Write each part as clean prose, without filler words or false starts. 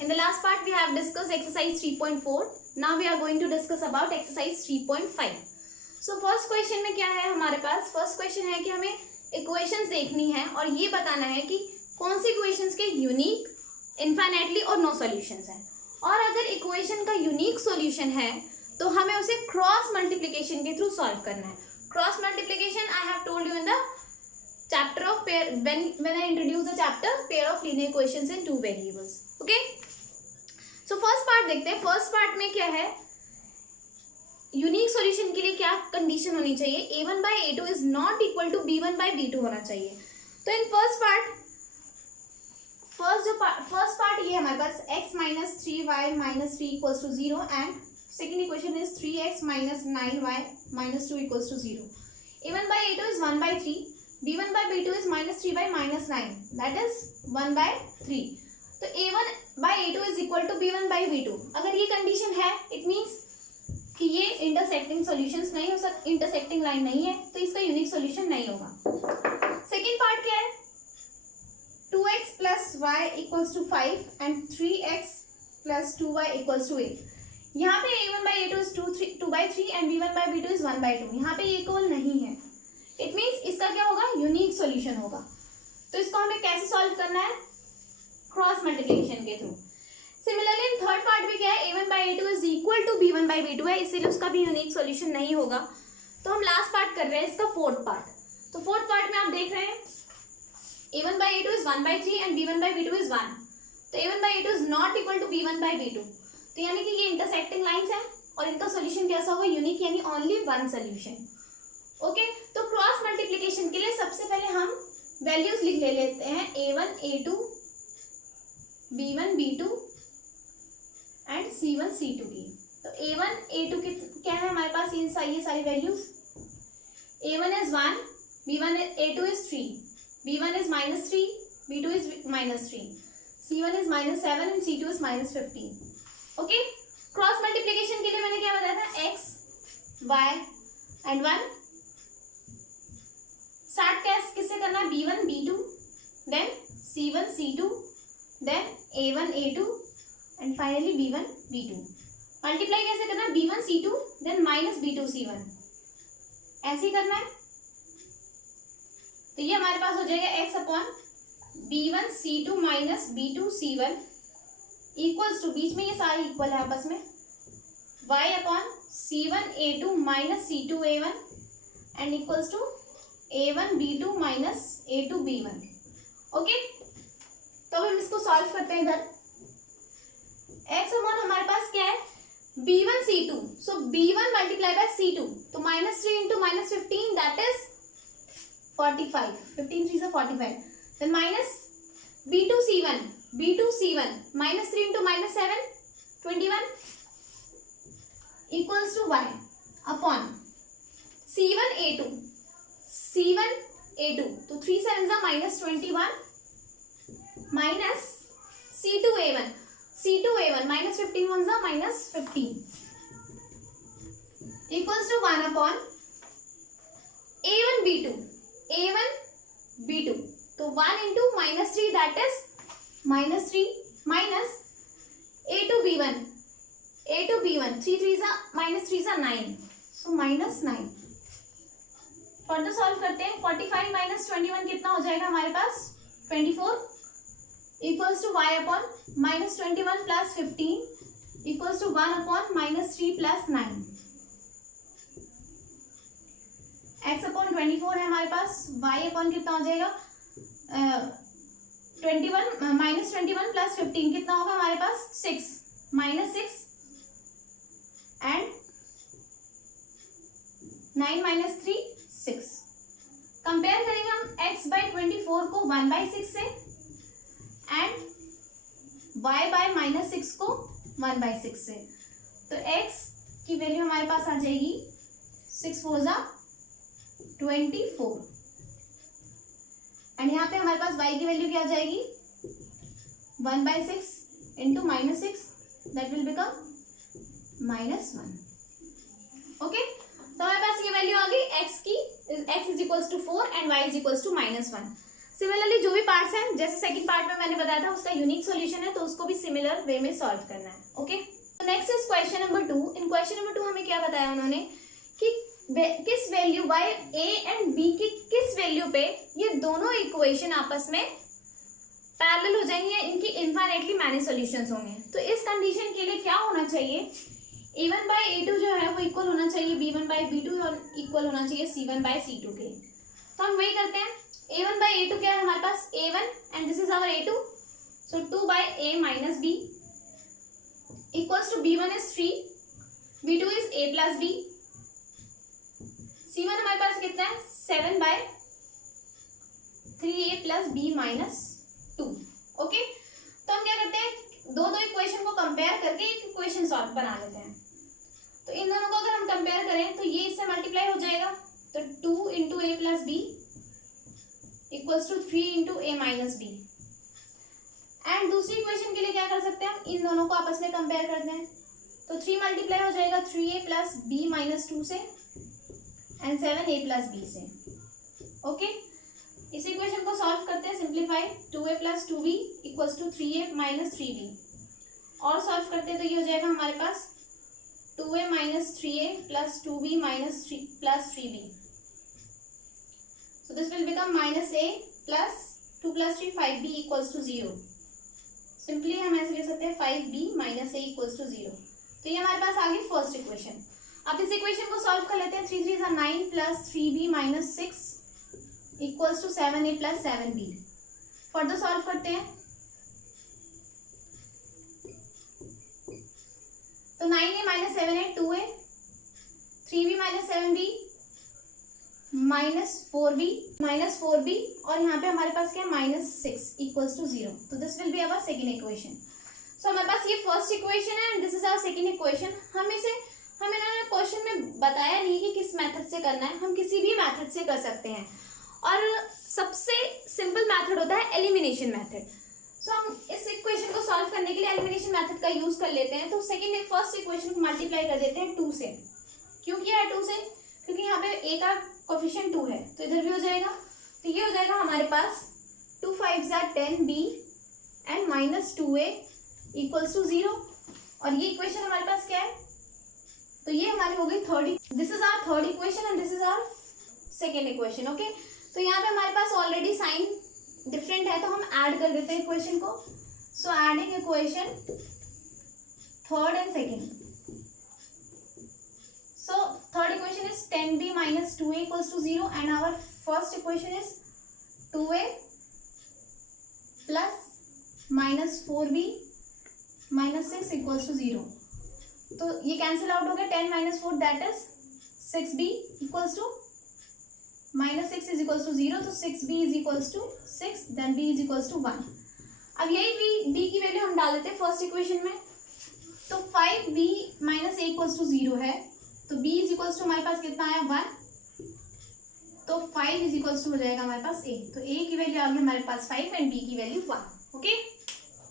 In the last part we have discussed exercise 3.4. Now we are going to discuss about exercise 3.5. So first question में क्या है हमारे पास? First question है कि हमें equations देखनी है और ये बताना है कि कौन सी equations के unique, infinitely और no solutions हैं. और अगर equation का unique solution है तो हमें उसे cross multiplication के through solve करना है. Cross multiplication I have told you in the chapter of pair when I introduce the chapter pair of linear equations in two variables. Okay, so first part देखते हैं. first part में क्या है, unique solution के लिए क्या condition होनी चाहिए, a1 by a2 is not equal to b1 by b2 होना चाहिए. तो इन फर्स्ट पार्ट ये हमारे पास x minus 3y minus 3 equals to 0 and second equation is 3x minus 9y minus 2 equals to 0. a1 by a2 is 1 by 3, b1 by b2 is minus 3 by minus 9, that is 1 by 3. तो a1 by a2 is equal to b1 by b2. अगर ये condition है it means कि ये intersecting solutions नहीं हो सकते, intersecting line नहीं है, तो इसका यूनिक सॉल्यूशन नहीं होगा. सेकेंड पार्ट क्या है, 2x plus y equals to 5 and 3x plus 2y equals to 8. यहाँ पे a1 by a2 is 2 by 3 and b1 by b2 is 1 by 2. यहाँ पे ये इक्वल नहीं है, इट मीन्स इसका क्या होगा, यूनिक सॉल्यूशन होगा. तो इसको हमें कैसे सॉल्व करना है, क्रॉस मल्टीप्लिकेशन के through. Similarly in third part में क्या है, a1 by a2 is equal to b1 by b2 है, इसीलिए उसका भी यूनिक सॉल्यूशन नहीं होगा. तो हम लास्ट पार्ट कर रहे हैं इसका फोर्थ पार्ट. तो फोर्थ पार्ट में आप देख रहे हैं a1 by a2 is 1 by 3 and b1 by b2 is 1. तो a1 by a2 is not equal to b1 by b2. तो यानी कि ये इंटरसेक्टिंग लाइंस है और इनका सॉल्यूशन कैसा होगा, यूनिक, यानी ओनली वन सॉल्यूशन. ओके, तो क्रॉस मल्टीप्लिकेशन के लिए सबसे पहले हम वैल्यूज लिख ले लेते हैं, a1 a2 b1 b2 and c1 c2 की. तो a1 a2 की क्या है हमारे पास, ये सारी values. a1 is 1, b1 a2 is 3, b1 is -3, b2 is -3, c1 is -7 and c2 is -15. Okay, cross multiplication के लिए मैंने क्या बताया था, x y एंड 1. स्टार्ट किससे करना है, b1 b2 then c1 c2 then a1 a2 and finally b1 b2. Multiply कैसे करना है, b1 c2 then minus b2 c1, ऐसे ही करना है. तो ये हमारे पास हो जाएगा x upon b1 c2 minus b2 c1 equals to, बीच में ये सारे इक्वल है आपस में, y upon c1 a2 minus c2 a1 and equals to a1 b2 minus a2 b1. Okay, तो हम इसको सॉल्व करते हैं. इधर x अपॉन हमारे पास क्या है, b1 c2, so b1 multiply by c2, तो -3 इंटू -15 दैट इज 45, 15 3 से 45. Then minus b2 c1 -3 into -7 21 equals to y upon c1 a2, तो 3 7 -21 minus c2 a1 -15 1 -15 equals to 1 upon a1 b2, तो 1 इंटू -3 that is -3 minus a2 b1 3 3 9, so -9. Further solve करते हैं, 45 minus 21 कितना हो जाएगा हमारे पास, 24 equals to y upon -21 plus 15 equals to 1 upon -3 plus 9. x upon 24 है हमारे पास, y अपॉन कितना हो जाएगा, 21 प्लस 15 कितना होगा हमारे पास, 6 -6 एंड 9 -3 6. कंपेयर करेंगे हम x बाय 24 को 1 बाय 6 से एंड y बाय -6 को 1 बाय 6 से. तो x की वैल्यू हमारे पास आ जाएगी 6 4 जा 24 एंड यहाँ पे हमारे पास y की वैल्यू क्या आ जाएगी, 1 by 6 into -6 that will become -1. Okay, तो हमारे पास ये वैल्यू आ गई x की, x is equals to 4 and y is equals to -1. Similarly जो भी पार्ट्स हैं, जैसे सेकंड पार्ट में मैंने बताया था उसका यूनिक सॉल्यूशन है, तो उसको भी सिमिलर वे में सॉल्व करना है. Okay, next is question number 2. In question number 2 हमें क्या बताया उन्होंने कि किस value y a and b की किस वैल्यू पे ये दोनों इक्वेशन आपस में पैरेलल हो जाएंगे या इनकी इनफाइनाइटली मैनी सॉल्यूशंस होंगे. तो इस कंडीशन के लिए क्या होना चाहिए, a1 by a2 जो है वो इक्वल होना चाहिए b1 by b2 और इक्वल होना चाहिए c1 by c2 के. तो हम वही करते हैं. a1 by a2 क्या है हमारे पास, a1 and this is our a2, so 2 by a minus b equals to b1 is 3, b2 is a plus b, c1 हमारे पास कितना है 7 by 3a plus b minus 2. Okay, तो हम क्या करते हैं, दो इक्वेशन को कंपेयर करके एक इक्वेशन सॉल्व बना लेते हैं. तो इन दोनों को अगर हम कंपेयर करें तो ये इससे मल्टीप्लाई हो जाएगा, तो 2 into a plus b equals to 3 into a minus b. And दूसरी इक्वेशन के लिए क्या कर सकते हैं, हम इन दोनों को आपस में कंपेयर करते हैं. तो 3 मल्टीप्लाई हो जाएगा 3a प्लस बी माइनस 2 से एंड 7a प्लस बी से. ओके, इस इक्वेशन को सॉल्व करते हैं, simplify 2a plus 2b equals to 3a minus 3b, और सॉल्व करते हैं तो ये हो जाएगा हमारे पास 2a minus 3a plus 2b minus 3 plus 3b. So this will become minus a plus 2 plus 3 5b equals to 0. Simply हम ऐसे लिख सकते हैं 5b minus a equals to 0. तो ये हमारे पास आ गई फर्स्ट इक्वेशन. अब इस इक्वेशन को सॉल्व कर लेते हैं. 3 3 9 plus 3b minus 6 equals to 7a plus 7b. Further solve करते हैं. तो 9a minus 7a 2a, 3b minus 7b minus 4b और यहाँ पे हमारे पास क्या है -6 इक्वल्स टू 0. तो this will be our second equation. So हमारे पास ये फर्स्ट इक्वेशन है and this is our second equation. हमें ना क्वेश्चन में बताया नहीं कि किस मेथड से करना है, हम किसी भी मेथड से कर सकते हैं और सबसे सिंपल मेथड होता है एलिमिनेशन मेथड. सो हम इस इक्वेशन को सॉल्व करने के लिए एलिमिनेशन मेथड का यूज कर लेते हैं. तो फर्स्ट इक्वेशन को मल्टीप्लाई कर देते हैं 2 से. क्यों किया है 2 से, क्योंकि यहाँ पे a का कोफिशिएंट 2 है तो इधर भी हो जाएगा. तो ये हो जाएगा हमारे पास 2 5 10b and minus 2a equals to 0. और ये इक्वेशन हमारे पास क्या है, तो ये हमारी हो गई third. This is our third equation and this is our second equation. Okay, तो यहाँ पे हमारे पास ऑलरेडी साइन डिफरेंट है तो हम ऐड कर देते हैं इक्वेशन को. So adding equation third and second. So third equation is 10b minus 2a equals to 0 and our first equation is 2a plus minus 4b minus 6 equals to 0. तो ये cancel out हो गया. 10 minus 4 that is 6b equals to minus 6 is equals to 0. तो 6b is equals to 6 then b is equals to 1. अब यही b की value हम डाल देते हैं फर्स्ट इक्वेशन में. तो 5b minus a equals to 0 है तो b इज इक्वल्स टू हमारे पास कितना आया 1. तो 5 इज इक्वल्स टू हो जाएगा हमारे पास a. तो a की वैल्यू आ गई हमारे पास 5 एंड b की value 1. Okay,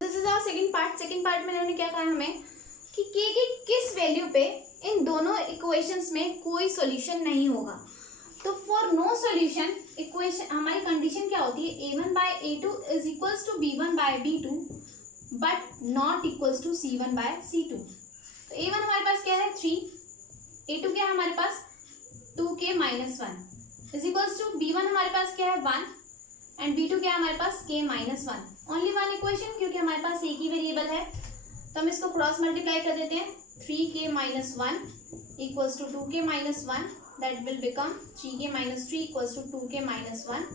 this is our second part. Second part में उन्होंने क्या कहा हमें कि k की किस वैल्यू पे इन दोनों इक्वेशंस में कोई सॉल्यूशन नहीं होगा. तो फॉर नो सॉल्यूशन इक्वेशन हमारी कंडीशन क्या होती है, a1 by a2 is equals to b1 by b2 but not equals to c1 by c2. तो a1 हमारे पास क्या है 3, a2 क्या है हमारे पास 2k minus 1 is equals to b1 हमारे पास क्या है 1 एंड b2 क्या है हमारे पास k minus 1. Only one equation क्योंकि हमारे पास एक ही वेरिएबल है तो हम इसको क्रॉस मल्टीप्लाई कर देते हैं. 3k minus 1 equals to 2k minus 1 that will become 3k minus 3 equals to 2k minus 1.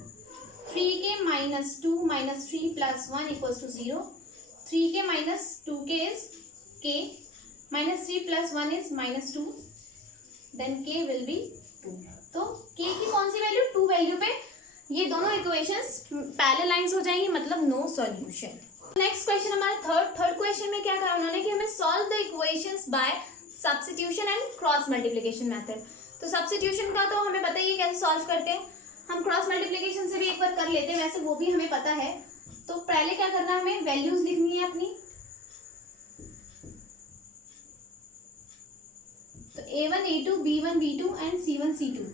3k minus 2 minus 3 plus 1 equals to 0. 3k minus 2k is k minus 3 plus 1 is minus 2. Then k will be 2. तो k की कौन सी value 2 value पे ये दोनों equations parallel lines हो जाएंगी, मतलब no solution. Next question हमारा थर्ड क्वेश्चन में क्या कहा उन्होंने कि हमें solve the equations bye substitution and cross multiplication method. तो सब्स्टिट्यूशन का तो हमें पता ही है कैसे सॉल्व करते हैं. हम क्रॉस मल्टीप्लिकेशन से भी एक बार कर लेते हैं, वैसे वो भी हमें पता है. तो पहले क्या करना है, हमें वैल्यूज लिखनी है अपनी. तो a1 a2 b1 b2 and c1 c2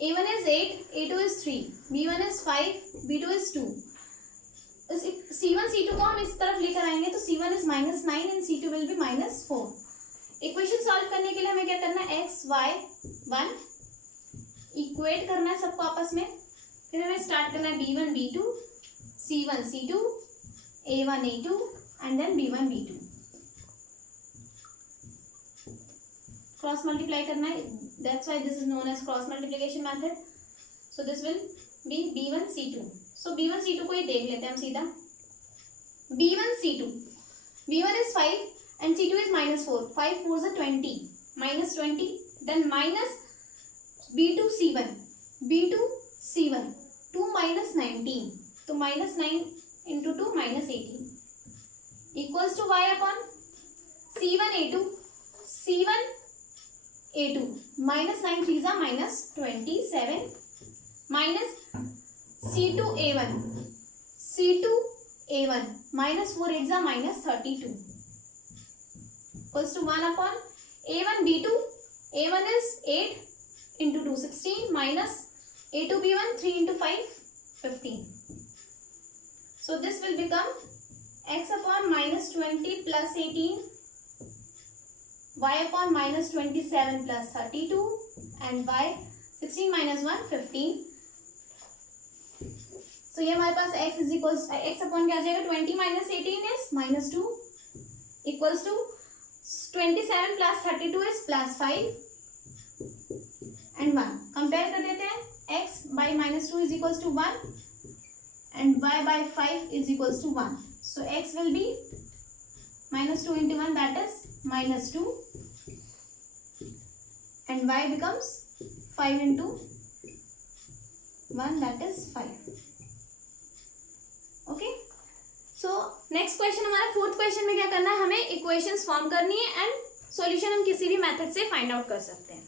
A1 is 8, A2 is 3, B1 is 5, B2 is 2. C1 C2 को हम इस तरफ लेकर आएंगे तो C1 is -9 and C2 will be -4. Equation solve करने के लिए हमें क्या करना है, x y 1 इक्वेट करना है सबको आपस में. फिर हमें स्टार्ट करना है B1 B2, C1 C2, A1 A2 and then B1 B2. Cross multiply करना है, that's why this is known as cross multiplication method. So this will be B1 C2. So B1 C2 को ही देख लेते हैं हम सीधा. B1 C2, B1 is 5 and C2 is -4. 5 4s are 20, -20, then minus B2 C1, B2 C1, 2 minus 19, तो -9 into 2 -18 equals to y upon C1 A2, C1 A2, -9 3s are -27 minus C2 A1, C2 A1, -4 8s are -32 equals to 1 upon A1 B2, A1 is 8 into 2 16 minus A2 B1 3 into 5 15. So this will become x upon -20 plus 18, y upon -27 plus 32 and y 16 minus 1 15. So ये हमारे पास x is equals x upon क्या आ जाएगा, 20 minus 18 is -2 equals to 27 plus 32 is plus 5 and 1. Compare कर देते हैं, x by -2 is equals to 1 and y by 5 is equals to 1. So x will be -2 into 1, that is -2 and y becomes 5 into 1, that is 5. Okay. So next question हमारा fourth question में क्या करना है, हमें equations form करनी है and solution हम किसी भी मेथड से फाइंड आउट कर सकते हैं.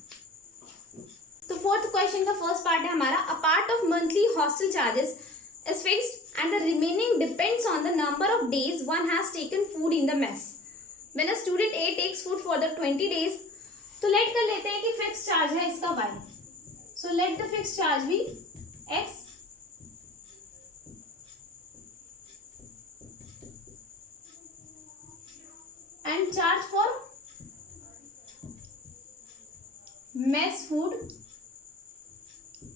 तो फोर्थ क्वेश्चन का फर्स्ट पार्ट है हमारा, a part of monthly hostel charges is fixed and the remaining depends on the number of days one has taken food in the mess. When a student A takes food for the 20 days, तो let कर लेते हैं कि fix charge है इसका y. So let the fix charge be x and charge for mess food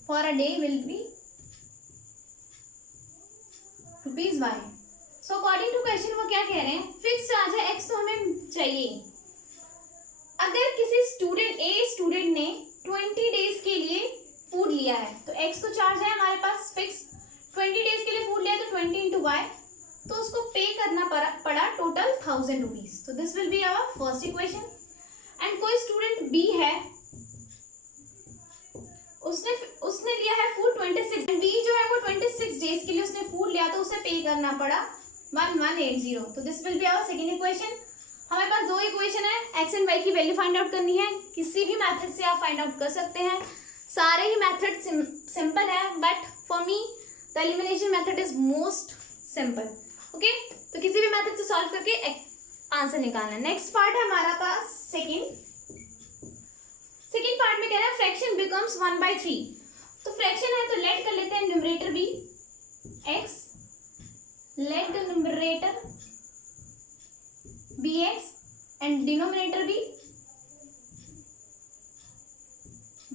for a day will be rupees y. So according to question वो क्या कह रहे हैं, फिक्स चार्ज है x तो हमें चाहिए. अगर किसी स्टूडेंट ने 20 डेज के लिए फूड लिया है तो x तो चार्ज है हमारे पास फिक्स. 20 डेज के लिए फूड लिया तो 20 into y, तो उसको पे करना पड़ा टोटल 1000 रुपीज. तो this will be our first equation. And कोई स्टूडेंट बी है, उसने लिया है फूड 26 एंड बी जो है वो 26 डेज के लिए उसने फूड लिया तो उसे पे करना पड़ा 1180. तो this will be our second equation. हमारे पास दो इक्वेशन है, एक्स एंड वाई की वैल्यू फाइंड आउट करनी है. किसी भी मेथड से आप फाइंड आउट कर सकते हैं, सारे ही मेथड सिंपल है, but for me the elimination method is most simple. Okay, तो किसी भी मेथड से सॉल्व करके आंसर निकालना है. नेक्स्ट पार्ट है हमारा पास सेकंड पार्ट में कह रहा है फ्रैक्शन बिकम्स 1/3. तो फ्रैक्शन है तो लेट कर लेते हैं न्यूमरेटर भी x, let the numerator be x and denominator भी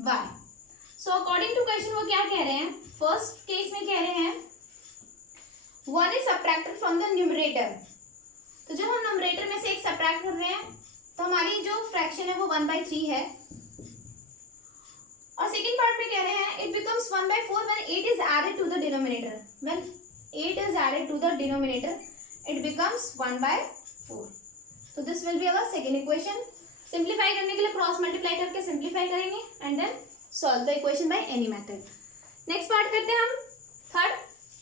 y. So according to question वो क्या कह रहे हैं, फर्स्ट केस में कह रहे हैं 1 is subtracted from the numerator. तो जब हम न्यूमरेटर में से एक सब्ट्रैक्ट कर रहे हैं तो हमारी जो फ्रैक्शन है वो 1/3 है. और सेकंड पार्ट में कह रहे हैं it becomes 1/4 when 8 is added to the denominator. When 8 is added to the denominator, it becomes 1/4. तो this will be our second equation. Simplify करने के लिए क्रॉस मल्टीप्लाई करके सिंप्लीफाई करेंगे and then solve the equation by any method. Next part करते हैं हम third.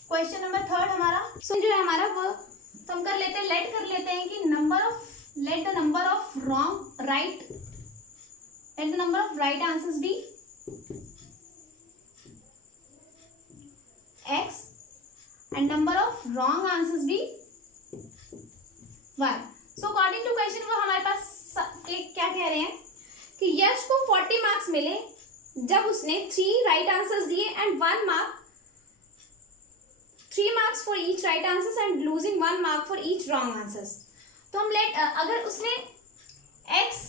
Question number third हमारा जो है हमारा वो तो हम कर लेते हैं, लेट कर लेते हैं कि let the number of right answers be x and number of wrong answers be y. So according to question वो हमारे पास क्या कह रहे हैं कि यश को 40 मार्क्स मिले जब उसने 3 राइट आंसर्स दिए and 1 mark, 3 marks for each right answers and losing 1 mark for each wrong answers. तो हम अगर उसने x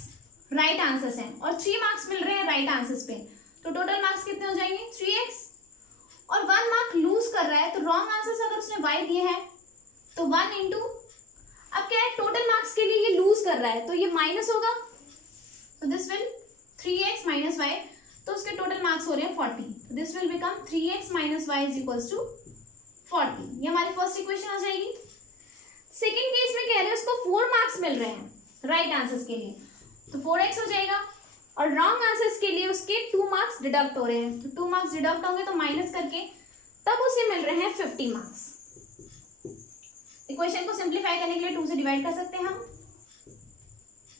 राइट आंसर्स हैं और 3 मार्क्स मिल रहे हैं राइट आंसर्स पे, तो टोटल मार्क्स कितने हो जाएंगे 3x, और 1 मार्क लूज कर रहा है, तो रॉन्ग आंसर्स अगर उसने y दिए हैं तो 1 इंटू, अब क्या है टोटल मार्क्स के लिए ये लूज कर रहा है तो ये माइनस होगा, तो this will 3x minus y, तो उसके टोटल मार्क्स हो रहे हैं 40, this will become 3x minus y is equals to 40। ये हमारी फर्स्ट इक्वेशन हो जाएगी। सेकेंड केस में कह रहे हैं उसको 4 मार्क्स मिल रहे हैं राइट आंसर्स के लिए, तो 4x हो जाएगा, और रॉन्ग आंसर्स के लिए उसके 2 मार्क्स डिडक्ट हो रहे हैं, तो 2 मार्क्स डिडक्ट होंगे तो माइनस करके तब उसे मिल रहे हैं 50 मार्क्स। इक्वेशन को सिंप्लीफाई करने के लिए 2 से डिवाइड कर सकते हैं हम,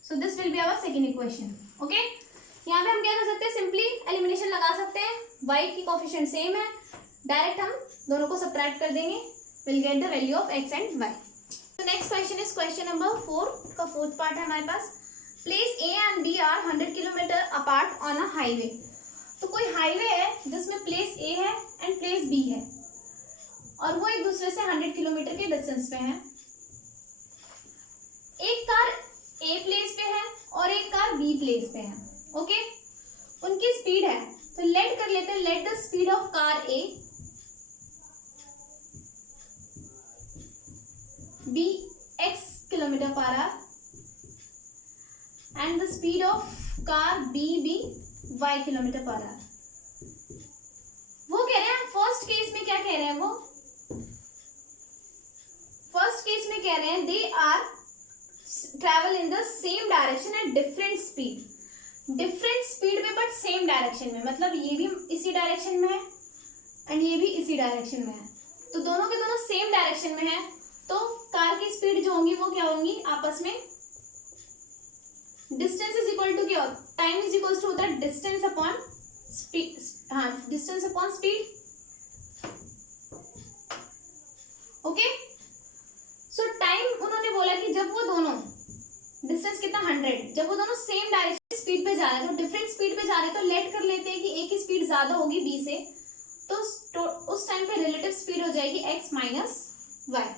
so this will be our second equation. Okay, यहाँ पे हम क्या कर सकते हैं, सिंपली एलिमिनेशन लगा सकते हैं, y की कोफिशिएंट सेम है, डायरेक्ट हम दोनों को सब्ट्रैक्ट कर देंगे, will get the value of x and y। तो next question is question number 4 का फोर्थ पार्ट है हमारे पास। Place A and B are 100 kilometre apart on a highway. तो कोई हाईवे है जिसमें प्लेस A है एंड प्लेस B है, और वो एक दूसरे से 100 किलोमीटर के डिस्टेंस पे है। एक कार A प्लेस पे है और एक कार B प्लेस पे है। ओके, उनकी स्पीड है, तो लेट कर लेते हैं, let the speed of car A be x kilometre per hour and the speed of car B be y kilometre per hour. वो कह रहे हैं फर्स्ट केस में, क्या कह रहे हैं वो, फर्स्ट केस में कह रहे हैं they are travel in the same direction at different speed, different speed में बट सेम डायरेक्शन में, मतलब ये भी इसी डायरेक्शन में है एंड ये भी इसी डायरेक्शन में है, तो दोनों के दोनों सेम डायरेक्शन में है, तो कार की स्पीड जो होंगी वो क्या होंगी आपस में, डिस्टेंस इज इक्वल टू क्या, टाइम इज इक्वल टू होता है डिस्टेंस अपॉन स्पीड, हाँ डिस्टेंस अपॉन स्पीड। ओके, सो टाइम उन्होंने बोला कि जब वो दोनों डिस्टेंस कितना 100, जब वो दोनों सेम डायरेक्शन स्पीड पे जा रहे हैं, तो डिफरेंट स्पीड पे जा रहे हैं, तो लेट कर लेते हैं कि ए की स्पीड ज्यादा होगी बी से, तो उस टाइम पे रिलेटिव स्पीड हो जाएगी x माइनस वाई।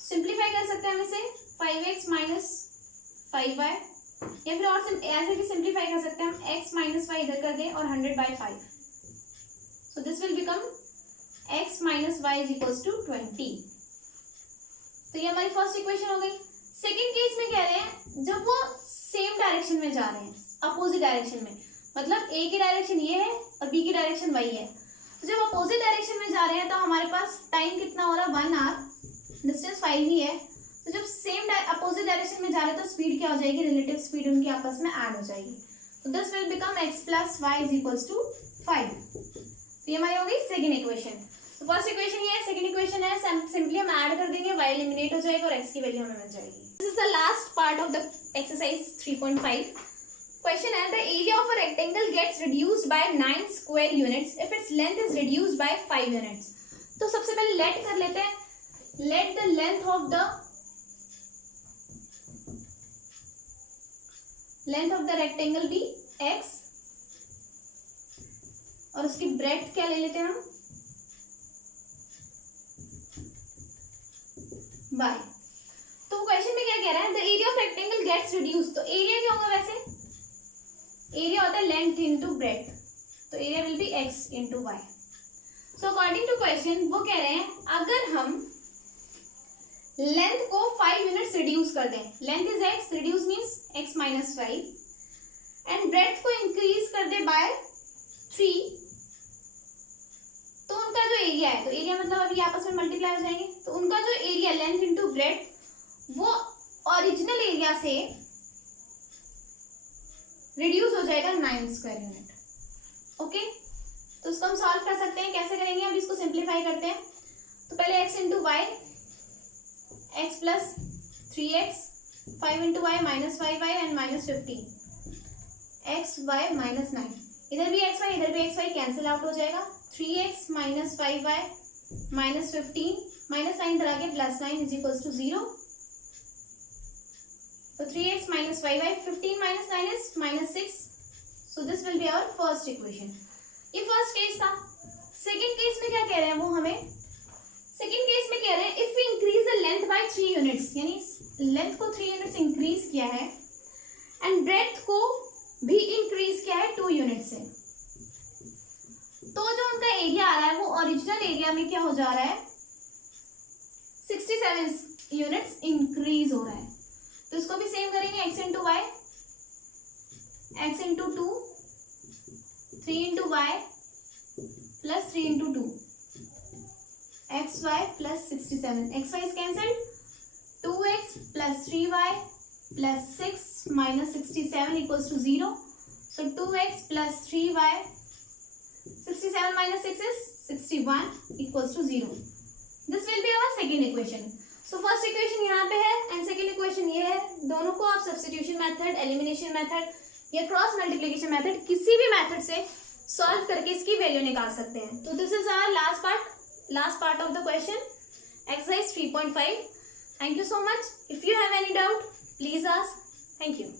सिंप्लीफाई कर सकते हैं हम इसे, 5x माइनस 5y, या फिर और ऐसे भी सिंप्लीफाई कर सकते हैं हम, x माइनस वाई इधर कर दें और 100/5, so this will become x minus y is equals to 20। तो ये हमारी फर्स्ट इक्वेशन हो गई। सेकेंड केस में कह रहे हैं जब वो सेम डायरेक्शन में जा रहे हैं, अपोजिट डायरेक्शन में, मतलब a की डायरेक्शन ये है और b की डायरेक्शन y है, तो जब अपोजिट डायरेक्शन में जा रहे हैं तो हमारे पास टाइम कितना हो रहा है 1 आवर, डिस्टेंस 5 ही है, तो जब सेम अपोजिट डायरेक्शन में जा रहे हैं तो स्पीड क्या हो जाएगी, रिलेटिव स्पीड उनकी आपस में ऐड हो जाएगी, तो this will become x plus y is equals to 5। तो ये हमारी हो गई सेकेंड इक्वेशन। तो फर्स्ट इक्वेशन ये है, सेकेंड इक्वेशन है, सिंपली हम ऐड कर देंगे, y एलिमिनेट हो जाएगा और x की वैल्यू हमें मिल जाएगी। This is the last part of the exercise 3.5। Question है, the area of a rectangle gets reduced by 9 square units if its length is reduced by 5 units. तो सबसे पहले लेट कर लेते हैं, let the length of the rectangle be x, और उसकी breadth क्या ले लेते हैं हम y। तो क्वेश्चन में क्या कह रहा है, the area of rectangle gets reduced, तो एरिया क्या होगा, वैसे एरिया होता है लेंथ इनटू ब्रेड्थ, तो area will be x into y। So according to question वो कह रहे हैं अगर हम लेंथ को 5 यूनिट्स रिड्यूस कर दें, length is x, reduce means x minus 5, and breadth को इंक्रीज कर दे बाय 3, तो उनका जो एरिया है, तो एरिया मतलब अभी आपस में मल्टीप्लाई हो जाएंगे, तो उनका जो एरिया लेंथ इनटू ब्रेड्थ वो ओरिजिनल एरिया से रिड्यूस हो जाएगा 9 स्क्वायर यूनिट। ओके, तो इसको हम सॉल्व कर सकते हैं, कैसे करेंगे, अब इसको सिंप्लीफाई करते हैं। तो पहले x into y, x plus 3x, 5 into y minus 5y and minus 15, x y minus 9, इधर भी x y इधर भी x y कैंसिल आउट हो जाएगा, 3x minus 5y minus 15 minus 9 इधर आके प्लस 9 इज इक्वल्स टू 0, तो 3x minus 5y, 15 minus 9 is minus 6, so this will be our first equation. ये फर्स्ट केस था। सेकेंड केस में क्या कह रहे हैं वो हमें, सेकेंड केस में कह रहे हैं if we increase the length by 3 units, यानी लेंथ को 3 यूनिट्स इंक्रीज किया है एंड ब्रेड्थ को भी इंक्रीज किया है 2 यूनिट से, तो जो उनका एरिया आ रहा है वो ओरिजिनल एरिया में क्या हो जा रहा है, 67 यूनिट्स इंक्रीज हो रहा है। तो इसको भी सेम करेंगे, x into y, x into 2, 3 into y plus 3 into 2, X Y plus 67, X Y is cancelled, 2x plus 3y plus 6 minus 67 equals to 0, so 2x plus 3y, 67 minus 6 is 61 equals to 0. This will be our second equation. So first equation यहाँ पे है and second equation ये है। दोनों को आप substitution method, elimination method या cross multiplication method किसी भी method से solve करके इसकी value निकाल सकते हैं। तो this is our last part of the question, exercise 3.5. Thank you so much. If you have any doubt, please ask. Thank you.